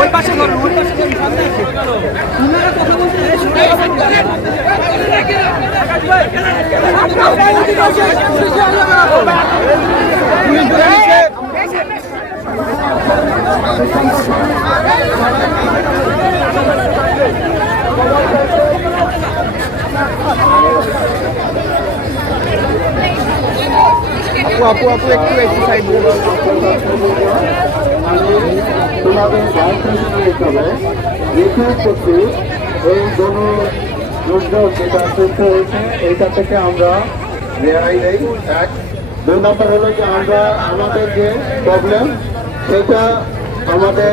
ওই পাশে ধরুন, ওই পাশে ওনারা কথা বলতে আপু আপু একটু একটু সাইড তোমাদের হিসাবে দ্বিতীয় প্রতি এই দুর্যোগ যেটা সৃষ্টি হয়েছে এইটা থেকে আমরা রেহাই দেই। এক, দুই নম্বর হলো যে আমরা আমাদের যে প্রবলেম সেটা আমাদের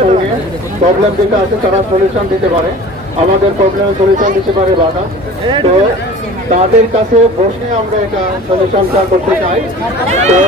সঙ্গে প্রবলেম যেটা আছে তারা সলিউশন দিতে পারে, আমাদের প্রবলেমের সলিউশন দিতে পারে বাধা। তো তাদের কাছে বসে আমরা এটা সলিউশনটা করতে চাই। তো